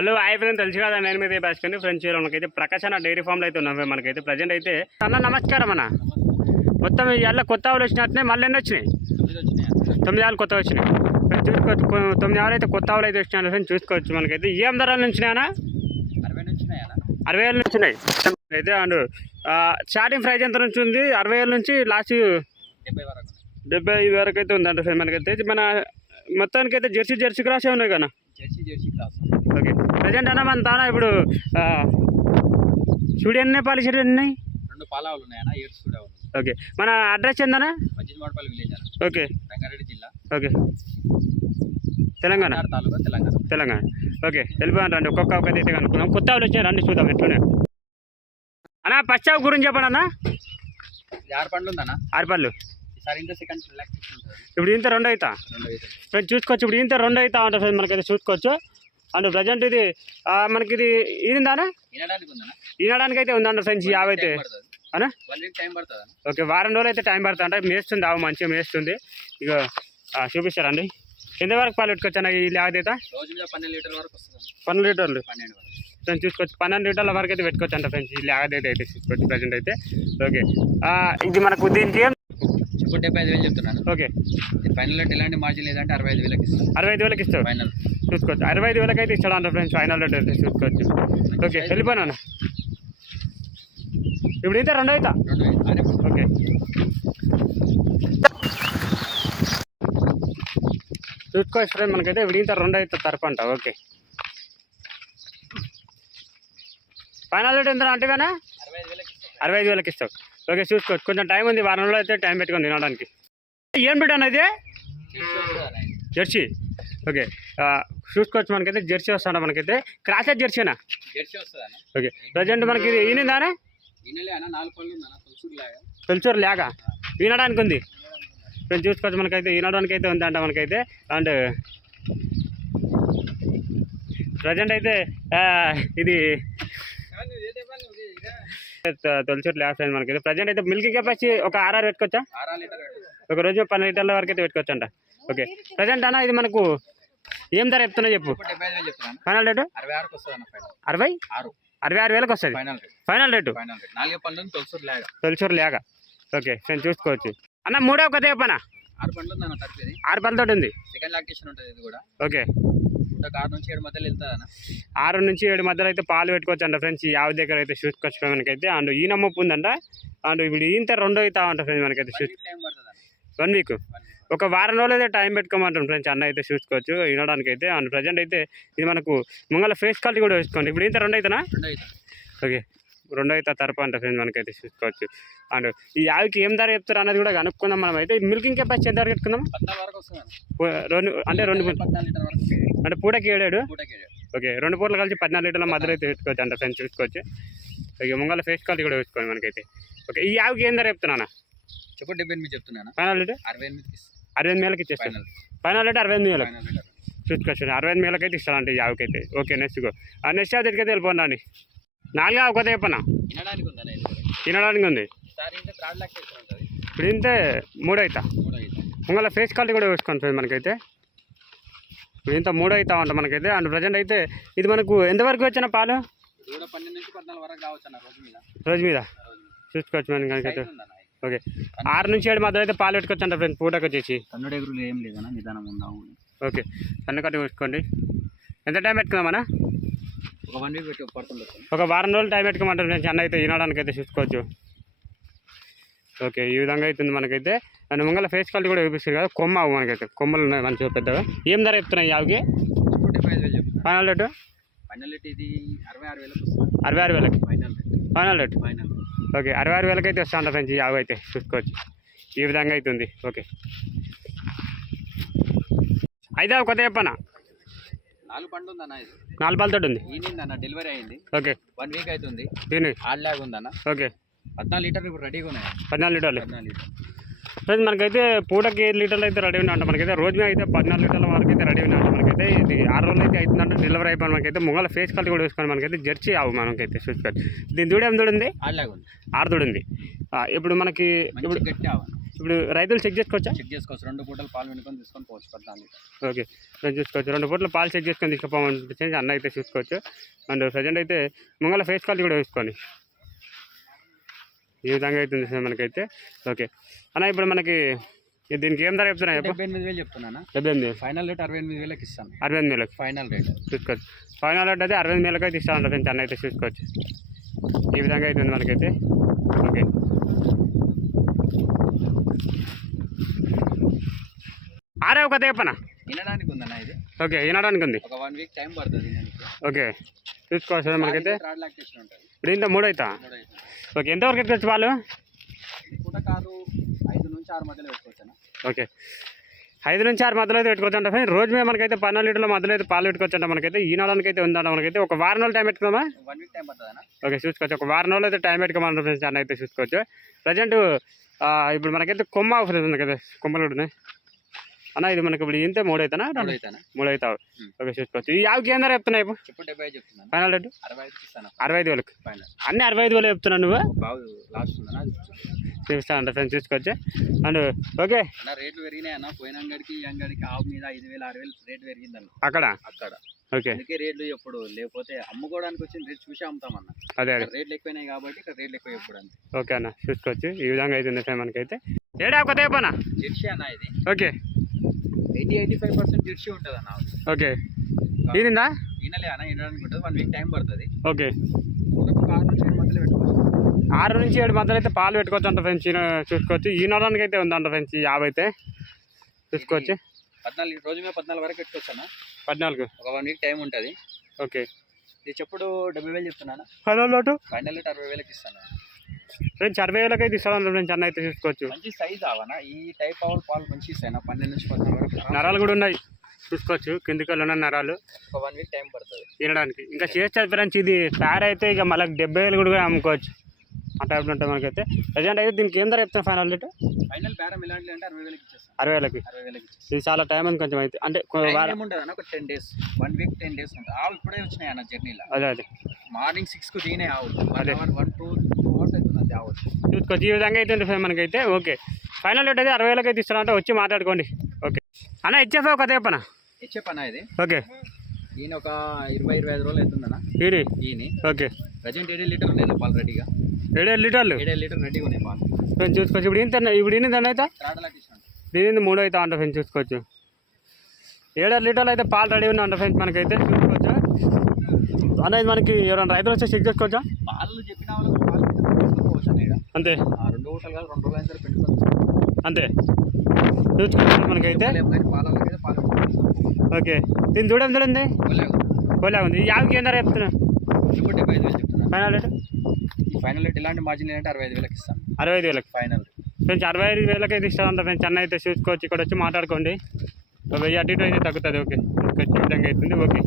Hello hi friends, తెలుసు కదా నేను మీద భాస్కర్ని ఫ్రెండ్స్. మనకైతే ప్రకాశ్ అన్న డైరీ ఫామ్లో అయితే ఉన్నాం. మనకైతే ప్రజెంట్ అయితే అన్న నమస్కారం అన్న. మొత్తం ఇవాళ కొత్త ఆవులు వచ్చినట్టునే మళ్ళీ ఎన్ని వచ్చినాయి? 9 ఆవులు కొత్త వచ్చినాయి. చూసుకోవచ్చు, 9 ఆవులు అయితే కొత్త ఆవులు అయితే వచ్చినాయి ఫ్రెండ్స్. చూసుకోవచ్చు మనకైతే ఏం ధరల నుంచి 60,000 నుంచి ఉన్నాయి అయితే. అండ్ స్టార్టింగ్ ప్రైస్ ఎంత నుంచి ఉంది? 60,000 నుంచి లాస్ట్ 70 వరకు అయితే ఉందంట ఫ్రెండ్. మనకైతే మన మొత్తానికి అయితే జెర్సీ క్రాసే ఉన్నాయి కదా. ఓకే, ప్రజెంట్ అన్న మన తానా ఇప్పుడు చూడు ఎన్ని పాలి చెడు ఉన్నాయి? 2 పాలావులు ఉన్నాయన్న, 7 చూడవు. ఓకే, మన అడ్రస్ ఏందన్నా? మజిద్మాడపల్లి విలేజ్ అన్న. ఓకే, రంగారెడ్డి జిల్లా. ఓకే, తెలంగాణ తాలూకా తెలంగాణ. ఓకే, వెళ్ళిపోయాను రండి. ఒక్కొక్క అయితే కనుక్కున్నాం. కొత్త ఆవులు వచ్చాయి రండి, చూద్దాం ఎట్లనే. అన్న ఫస్ట్ ఆవు గురించి చెప్పండి అన్న. 6 పండ్లు ఉందన్న. 6 పళ్ళు. ఇప్పుడు ఇంత 2 అవుతా ఫ్రెండ్ చూసుకోవచ్చు. ఇప్పుడు ఇంత 2 అవుతా ఉంటుంది ఫ్రెండ్. మనకైతే చూసుకోవచ్చు. అండ్ ప్రజెంట్ ఇది మనకి ఇది ఈనిందానా? ఈనడానికి అయితే ఉందంట ఫ్రెండ్స్. ఈ ఆవు అయితే అనా ఓకే, వారం రోజులు అయితే టైం పడుతుంది అంటే. మేస్తుంది ఆవు, మంచిగా మేస్తుంది. ఇక చూపిస్తారండి. ఎంతవరకు పాలు పెట్టుకోవచ్చు అన్న ఈ లేకపోతే? 12 లీటర్లు ఫ్రెండ్స్ చూసుకోవచ్చు. 12 లీటర్ల వరకు అయితే పెట్టుకోవచ్చు అంట ఫ్రెండ్స్ ఈ లేకపోతే అయితే చూసుకోవచ్చు ప్రజెంట్ అయితే. ఓకే, ఇది మనకు దీనికి 75,000 చెప్తున్నాను. ఓకే, ఫైనల్ రేట్ ఎలాంటి మార్జిన్ లేదంటే 65,000 65,000 ఇస్తావు ఫైనల్. చూసుకోవచ్చు. 65,000 అయితే ఇస్తాడు అంట ఫ్రెండ్స్ ఫైనల్ రేట్ అయితే చూసుకోవచ్చు. ఓకే, వెళ్ళిపోయినా ఇప్పుడు ఇంత 2 అవుతా. ఓకే, చూసుకోవచ్చు ఫ్రెండ్. మనకైతే ఇప్పుడు ఇంత 2 అవుతా తరపు అంట. ఓకే, ఫైనల్ రేట్ ఎంత అంటేగానా? 65,000 ఇస్తావు. ఓకే, చూసుకోవచ్చు. కొంచెం టైం ఉంది, వారం రోజులు అయితే టైం పెట్టుకొని తినడానికి. ఏం బిడ్డ అనేది? జెర్సీ. ఓకే, చూసుకోవచ్చు. మనకైతే జెర్సీ వస్తాడా? మనకైతే క్రాస్ జెర్సీనా? ఓకే, ప్రజెంట్ మనకి ఇది ఈనిందానే? తొలిచూరు లేక ఈనడానికి ఉంది. కొంచెం చూసుకోవచ్చు. మనకైతే ఈనడానికి అయితే ఉంది అంట మనకైతే. అండ్ ప్రజెంట్ అయితే ఇది తొలిచూరు లేక మనకైతే. ప్రజెంట్ అయితే మిల్కింగ్ కెపాసిటీ ఒక 6 పెట్టుకోవచ్చా? ఒక రోజు 12 లీటర్ల వరకు అయితే పెట్టుకోవచ్చు అంట. ఓకే, ప్రజెంట్ అన్న ఇది మనకు ఏం ధర చెప్తున్నా చెప్పు? ఫైనల్ రేటు 66,000 వస్తుంది ఫైనల్ రేటు. తొలిచూరు లేక. ఓకే, నేను చూసుకోవచ్చు అన్న. 3వ కొత్త చెప్పనా? 6 పళ్ళతో ఉంది. ఓకే, 6 నుంచి 7 మధ్యలో అయితే పాలు పెట్టుకోవచ్చు అంట ఫ్రెండ్స్ ఈ ఆవు దగ్గర అయితే చూసుకోవచ్చు మనకైతే. అండ్ ఈ నమ్మప్పు ఉందంట. అండ్ ఇప్పుడు ఇంత 2 అవుతా ఉంటా ఫ్రెండ్స్ మనకైతే. 1 వీక్, ఒక వారం రోజులు అయితే టైం పెట్టుకోమంటాం ఫ్రెండ్స్ అన్న అయితే చూసుకోవచ్చు వినడానికి అయితే. అండ్ ప్రజెంట్ అయితే ఇది మనకు ముంగల ఫేస్ క్వాలిటీ కూడా వేసుకోండి. ఇప్పుడు ఇంత 2 అవుతానా? ఓకే, 2 అవుతా తరపు అంట ఫ్రెండ్స్ మనకైతే చూసుకోవచ్చు. అండ్ ఈ ఆవుకి ఏం ధర చెప్తారు అన్నది కూడా కనుక్కుందాం మనం అయితే. మిల్కింగ్ కెపాసిటీ ఎంత ధర పెట్టుకుందాం అంటే 2 అంటే పూటకి 7. ఓకే, 2 పూటలు కలిసి 14 లీటర్ల మధ్యలో అయితే పెట్టుకోవచ్చు అంట ఫ్రెండ్స్ చూసుకోవచ్చు. ఓకే, ముంగల ఫేస్ క్వాలిటీ కూడా వేసుకోండి మనకైతే. ఓకే, ఈ ఆవుకి ఏం ధర చెప్తున్నా? చెప్పు 78 చెప్తున్నాను. ఫైనల్ రేటు 68,000 ఇచ్చేస్తాను. ఫైనల్ రేటు 68,000 చూసుకోవచ్చు. 68,000 అయితే ఇస్తానంటే ఈ ఆవుకి అయితే. ఓకే, నెక్స్ట్ నెక్స్ట్ ఆవు దగ్గరికి వెళ్ళిపోండి అండి. 4వ ఆవు కొత్త చెప్పనా? తినడానికి ఉంది. ఇప్పుడు ఇంతే 3 అవుతా. ముంగల ఫేస్ క్వాలిటీ కూడా వేసుకోండి ఫ్రెండ్ మనకైతే. ఇప్పుడు ఇంత 3 అవుతా ఉంటా మనకైతే. అండ్ ప్రజెంట్ అయితే ఇది మనకు ఎంతవరకు వచ్చిన పాలు? 12 నుంచి 14 వరకు కావచ్చు రోజు మీద చూసుకోవచ్చు మనకైతే. ఓకే, 6 నుంచి 7 మధ్యలో అయితే పాలు పెట్టుకోవచ్చు అంట ఫ్రెండ్ పూటకు వచ్చేసి. ఎగురులు ఏం లేదన్నా, నిదానం ఉందా? ఓకే, సన్నకట్టు వేసుకోండి. ఎంత టైం పెట్టుకుందామన్నా? ఒక 1 వీక్ పడుతుంది. ఒక వారం రోజులు టైం పెట్టుకోమంటారు ఫ్రెండ్స్ అన్న అయితే వినడానికి అయితే చూసుకోవచ్చు. ఓకే, ఈ విధంగా అవుతుంది మనకైతే. అండ్ ముంగల ఫేస్ క్వాలిటీ కూడా చూపిస్తుంది కదా. కొమ్మ ఆవు మనకైతే, కొమ్మలు ఉన్నాయి మంచిగా పెద్దగా. ఏం ధర చెప్తున్నాయి ఈ ఆవుకి? 75,000 ఫైనల్ రేటు? ఇది 66,000 ఫైనల్ రేటు. ఫైనల్. ఓకే, 66,000 అయితే వస్తా అంట ఫ్రెండ్స్ ఈ ఆవు అయితే చూసుకోవచ్చు. ఈ విధంగా అవుతుంది. ఓకే, 5వ కొత్త చెప్పనా? 4 పండ్లు ఉందన్న. ఇది 4 పళ్ళతో ఉంది. ఈనిందన్న, డెలివరీ అయింది. ఓకే, 1 వీక్ అవుతుంది. దీని ఆడలాగా ఉందన్న. ఓకే, 14 లీటర్లు ఇప్పుడు రెడీగా ఉన్నాయి. 14 లీటర్లు ఫ్రెండ్స్ మనకైతే. పూటకి 7 లీటర్లు అయితే రెడీ ఉన్నాయంట మనకైతే. రోజు మీద అయితే 14 లీటర్ల వరకు అయితే రెడీ ఉన్నాయంట మనకైతే. ఇది 6 రోజులు అయితే అవుతుందంటే డెలివరీ అయిపోయింది మనకైతే. ముంగల ఫేస్ క్వాలిటీ కూడా వేసుకోండి మనకైతే. జెర్సీ ఆవు మనకైతే చూసుకోవచ్చు. దీని దూడ ఏం దూడ ఉంది? 6 దూడ ఉంది. ఇప్పుడు మనకి గట్టి ఆవు. ఇప్పుడు రైతులు చెక్ చేసుకోవచ్చా? చెక్ చేసుకోవచ్చు. 2 పూటలు పాలు వినుకొని తీసుకొని పోవచ్చు 14 లీటర్. ఓకే, నేను చూసుకోవచ్చు. 2 పూటలు పాలు చెక్ చేసుకొని తీసుకుపోమని అన్న అయితే చూసుకోవచ్చు. అండ్ ప్రజెంట్ అయితే ముంగల ఫేస్ కాల్ కూడా వేసుకొని ఈ విధంగా అవుతుంది సార్ మనకైతే. ఓకే అన్న, ఇప్పుడు మనకి దీనికి ఏం ధర చెప్తున్నా? 78,000 చెప్తున్నానా? 78,000. ఫైనల్ రేట్ 68,000 ఇస్తాను. 68,000 ఫైనల్ రేట్ చూసుకోవచ్చు. ఫైనల్ రేట్ అయితే 68,000 అయితే ఇస్తాను ఫ్రెండ్స్, అన్న అయితే చూసుకోవచ్చు. ఈ విధంగా అవుతుంది మనకైతే. ఓకే, ఆరే ఒక చెప్పనా? వినడానికి ఉందన్న ఇది. ఓకే, వినడానికి ఉంది. ఒక 1 వీక్ టైం పడుతుంది వినడానికి. ఓకే, చూసుకోవచ్చు సార్ మనకైతే. థర్డ్ లాక్టేషన్ ఉంటుంది. ఇప్పుడు ఇంత 3 అవుతా. ఓకే, ఎంతవరకు ఎట్టుకోవచ్చు పాలు? పూట కాదు 5 నుంచి 6 మధ్యలో పెట్టుకోవచ్చునా? ఓకే, 5 నుంచి 6 మధ్యలో అయితే పెట్టుకోవచ్చు అంటే రోజు మేము మనకైతే 12 లీటర్ల మధ్యలో అయితే పాలు పెట్టుకోవచ్చు అంట మనకైతే. ఈ నాడానికి అయితే ఉందంట మనకైతే. ఒక వారం రోజులు టైం పెట్టుకోమా? 1 వీక్ టైం పడుతుందన్నా? ఓకే, చూసుకోవచ్చు. ఒక వారం రోజులు అయితే టైం పెట్టుకోమన్న ఫ్రెండ్స్ అన్న అయితే చూసుకోవచ్చు. ప్రజెంట్ ఇప్పుడు మనకైతే కొమ్మ ఆఫర్ ఉంది కదా, కొమ్మలు కూడా ఉన్నాయి అన్న. ఇది మనకి ఇప్పుడు ఇంతే 3 అవుతానా? 3 అవుతావు. ఓకే, చూసుకోవచ్చు. ఈ యావకి ఏం ధర చెప్తున్నాయి ఇప్పుడు? 75 చెప్తున్నాను. ఫైనల్ రేటు 65 ఇస్తాను. 65,000 ఫైనల్. అన్నీ 65,000 చెప్తున్నాను నువ్వు? బాగు లాస్ట్ ఉందన్నా చూపిస్తానంట ఫ్రెండ్స్, చూసుకోవచ్చు. అండ్ ఓకే అన్న, రేట్లు పెరిగినాయి అన్న. పోయిన అంగడికి ఈ అంగడికి ఆవు మీద 5,000 6,000 రేట్ పెరిగిందన్న అక్కడ. ఓకే, అందుకే రేట్లు ఎప్పుడు లేకపోతే అమ్ముకోవడానికి వచ్చిన రేట్ చూసి అమ్ముతామన్న. అదే అదే రేట్లు ఎక్కువైనాయి కాబట్టి ఇక్కడ రేట్లు ఎక్కువ ఎప్పుడు అంతే. ఓకే అన్న, చూసుకోవచ్చు. ఈ విధంగా అవుతుంది ఫ్రెండ్ మనకైతే. ఏడా కొత్త చెప్పనా? జెర్సీ అన్న ఇది. ఓకే, 80-85% జెర్సీ ఉంటుంది అన్న. ఓకే, ఈనిందా? ఈనలే అన్న, ఈనడానికి ఉంటుంది. 1 వీక్ టైం పడుతుంది. ఓకే, ఒక 6 నుంచి 7 మధ్యలో పెట్టుకోవచ్చు. 6 నుంచి 7 మధ్యలో అయితే పాలు పెట్టుకోవచ్చు అంట ఫ్రెండ్స్. చూసుకోవచ్చు. ఈ నడానికి అయితే ఉందంట ఫ్రెండ్స్. ఈ 50 అయితే చూసుకోవచ్చు. 14 రోజు మీద 14 వరకు పెట్టుకోవచ్చు అన్న. 14. ఒక 1 వీక్ టైం ఉంటుంది. ఓకే, ఇది చెప్పుడు 70,000 చెప్తున్నాను. ఫైనల్ లోటు ఫైనల్ రేట్ 60,000 ఇస్తాను ఫ్రెండ్స్. 60,000 అయితే ఇస్తాను ఫ్రెండ్స్ అన్న అయితే చూసుకోవచ్చు. మంచి సైజ్ అవనా ఈ టైప్ ఆవులు పాలు మంచి ఇస్తాయి 12 నుంచి 14 వరకు. నరాలు కూడా ఉన్నాయి చూసుకోవచ్చు. కిందికి ఉన్న నరాలు. ఒక 1 వీక్ టైం పడుతుంది తినడానికి. ఇంకా చేస్తే ఫ్రెండ్స్ ఇది తయారు అయితే ఇక మళ్ళీ 70,000 కూడా అమ్ముకోవచ్చు. ఆ టైప్లో ఉంటుంది మనకైతే. ప్రజెంట్ అయితే దీనికి ఏం ధర చెప్తాను ఫైనల్ రేటు? ఫైనల్ బేరం ఇలాంటి అంటే 60,000 ఇచ్చేస్తాను. 60,000. 60,000 ఇచ్చేస్తాను. ఇది చాలా టైం అని కొంచెం అయితే అంటే ఉంటుంది అన్న. ఒక 10 days 1 వీక్ 10 days ఉంటుంది. ఆవు ఇప్పుడే వచ్చినాయి అన్న జర్నీలో. అదే అదే మార్నింగ్ 6కు దిగినాయి ఆవులు. అదే 1-2 అవర్స్ అవుతుంది అంతే ఆవులు. చూసుకోవచ్చు. ఈ విధంగా అయితే ఉంటుంది మనకైతే. ఓకే, ఫైనల్ రేట్ అయితే 60,000 అయితే ఇస్తానంటే వచ్చి మాట్లాడుకోండి. ఓకే అన్న, ఇచ్చేసా ఒక చెప్పనా? ఇచ్చే పని ఇది. ఓకే, ఈయన ఒక 20-25 రోజులు అవుతుందన్న. ఈయన ఓకే, ప్రజెంట్ 7 లీటర్ ఉన్నాయి పాలు రెడీగా. 7 లీటర్లు 7 లీటర్ రెడీగా ఉన్నాయి పాలు. ఫ్రెండ్స్ చూసుకోవచ్చు. ఇప్పుడు ఈయన దాన్ని అయితే థర్డ్ లాక్టేషన్ దీని 3 అవుతా అంట ఫ్రెండ్స్. చూసుకోవచ్చు. 7 లీటర్లు అయితే పాలు రెడీ ఉన్నాయి అంట ఫ్రెండ్స్ మనకైతే. చూసుకోవచ్చు. అనేది మనకి ఎవరైనా రైతులు వచ్చి చెక్ చేసుకోవచ్చా? పాలు చెప్పిన వాళ్ళకి పాలు తీసుకోవచ్చు అన్న. అంతే 2 పూటలు కాదు 2 రోజులు అయినా సరే పెట్టుకోవచ్చు అంతే. చూసుకోవచ్చు మనకైతే. పాలు ఓకే, దీని దూడం ఉంది కోలా ఉంది. ఈ యాభైకి ఏం ధర చెప్తున్నా? ఇప్పుడు 75,000 చెప్తున్నా. Final rate? ఫైనల్ రేట్ ఇలాంటి మార్జిన్ ఏంటంటే 65,000 ఇస్తాను. 65,000 ఫైనల్ ఫ్రెండ్స్. 65,000 అయితే ఇస్తానంట ఫ్రెండ్స్ అన్న అయితే చూసుకోవచ్చు. ఇక్కడ వచ్చి మాట్లాడుకోండి. 1000 అటు ఇటు అయితే తగ్గుతుంది. ఓకే, ఈ విధంగా అవుతుంది. ఓకే.